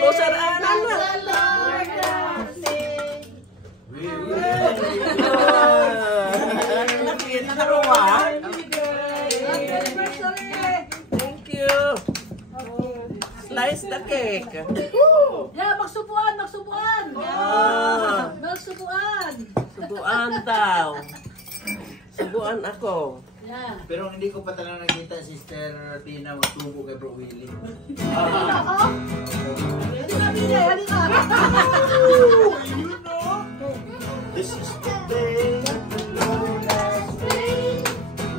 closer Ana. Nakita na ruwa. Thank you. Slice the cake. Yeah, magsubuan. Magsubuan daw. Subuan ako. Yeah. Pero hindi ko pa talaga nakita Sister Tina magtubo kay Bro Willie. This is the day that the Lord has made.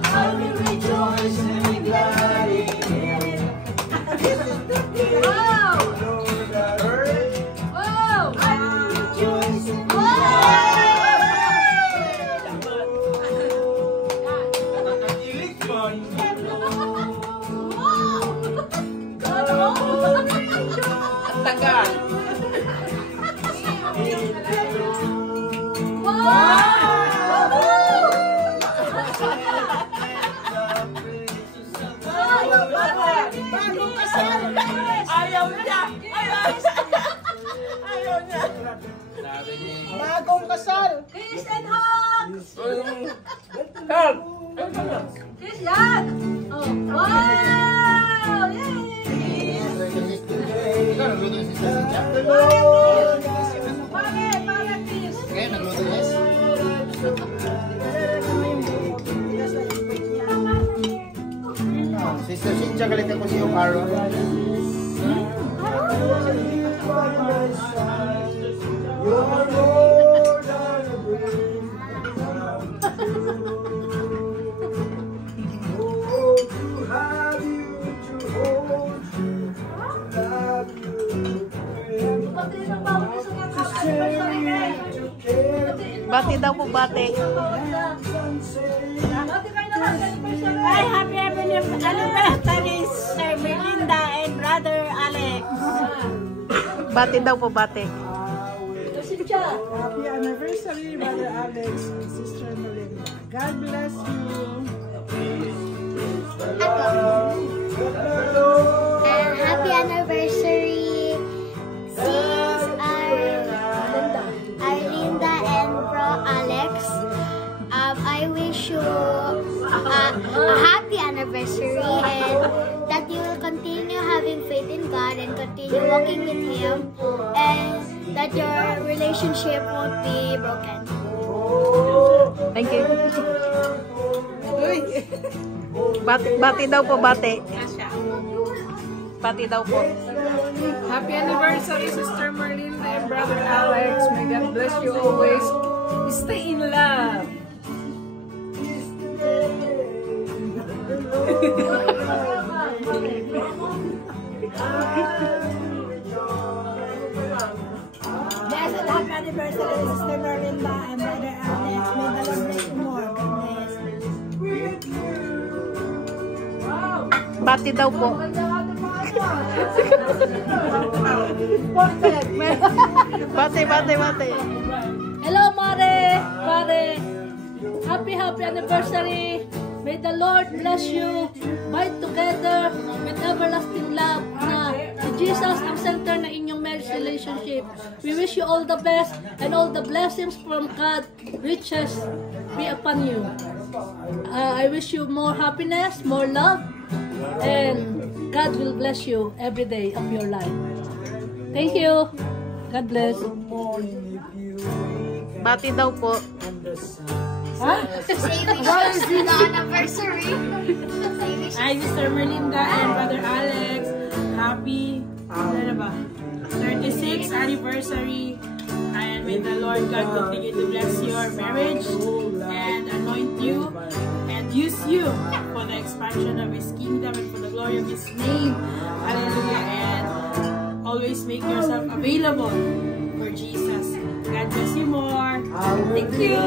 I will rejoice and be glad in it. This is the day that the Lord has made. I will rejoice and be glad. Tagal. Ayaw niya. Bagong kasal. Kiss and hugs. Help. Kiss yan. Oh, wow. Yay. Para kiss. Okay, nagluto guys. Sister Cynthia, galit ako si yung Aaron. Bati daw po, bati. Ay, happy anniversary, Sir Melinda and Brother Alex. Bati daw po, bati. Happy anniversary, Brother Alex and Sister Melinda. God bless you. And happy anniversary, sis Arlinda and Bro Alex. I wish you a happy anniversary and that you will continue having faith in God and continue walking with Him and that your relationship won't be broken. Thank you. Bati daw po, bati. Bati daw po. Happy anniversary, Sister Melinda and Brother Alex. May God bless you always. Stay in love. Yes, and happy anniversary, Sister Melinda and Brother Alex. May the Lord bless you more. God bless. Bati daw po. Bati. Hello, Mare. Happy anniversary. May the Lord bless you. Bind together with everlasting love na si Jesus ang center na inyong marriage relationship. We wish you all the best and all the blessings from God riches be upon you. I wish you more happiness, more love, and God will bless you every day of your life. Thank you. God bless. Bati daw po. Say wishes to the anniversary. Hi, Sister Melinda and Brother Alex. Happy 36th anniversary. And may the Lord God continue to bless your marriage and anoint you and use you for the expansion of His kingdom and for the glory of His name. Hallelujah. And always make yourself available for Jesus. God bless you more. Thank you.